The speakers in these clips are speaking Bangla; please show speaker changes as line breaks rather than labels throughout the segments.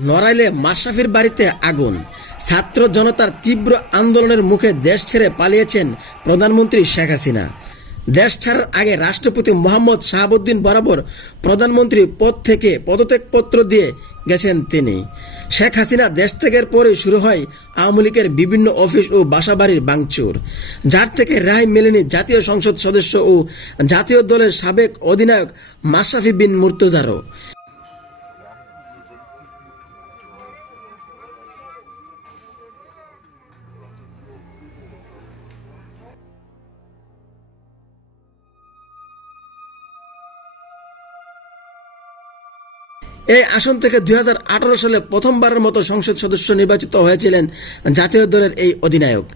নড়াইলে মাশরাফির বাড়িতে আগুন। ছাত্র জনতার তীব্র আন্দোলনের মুখে দেশ ছেড়ে পালিয়েছেন প্রধানমন্ত্রী শেখ হাসিনা। দেশ ছাড়ার আগে রাষ্ট্রপতি মোহাম্মদ শাহাবুদ্দিন বরাবর প্রধানমন্ত্রী পদ থেকে পদত্যাগপত্র দিয়ে গেছেন তিনি। শেখ হাসিনা দেশ ত্যাগের পরে শুরু হয় আওয়ামী লীগের বিভিন্ন অফিস ও বাসাবাড়ির বাংচুর যার থেকে রায় মেলেনি জাতীয় সংসদ সদস্য ও জাতীয় দলের সাবেক অধিনায়ক মাশরাফি বিন মুর্তজারও। এই আসন থেকে দু হাজার আঠারো সালে প্রথমবারের মতো সংসদ সদস্য নির্বাচিত হয়েছিলেন জাতীয় দলের এই অধিনায়ক।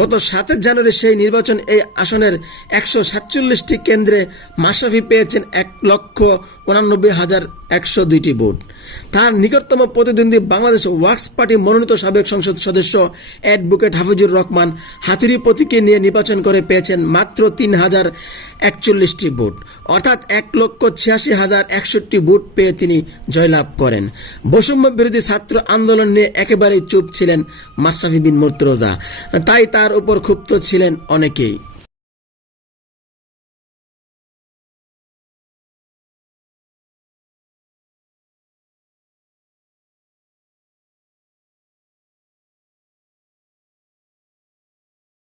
গত সাতের জানুয়ারি সেই নির্বাচন এই আসনের একশো সাতচল্লিশটি কেন্দ্রে মাশরাফি পেয়েছেন এক লক্ষ উনানব্বই হাজার একশো দুইটি ভোট। তার নিকটতম প্রতিদ্বন্দ্বী বাংলাদেশ ওয়ার্কস পার্টি মনোনীত সাবেক সংসদ সদস্য অ্যাডভোকেট হাফিজুর রহমান হাতিরি প্রতীকে নিয়ে নির্বাচন করে পেয়েছেন মাত্র তিন হাজার একচল্লিশটি ভোট। অর্থাৎ এক লক্ষ ছিয়াশি হাজার একষট্টি ভোট পেয়ে তিনি জয়লাভ করেন। বৈষম্য বিরোধী ছাত্র আন্দোলন নিয়ে একেবারেই চুপ ছিলেন মাশরাফি বিন মুর্তরোজা তাই তার উপর ক্ষুব্ধ ছিলেন অনেকেই।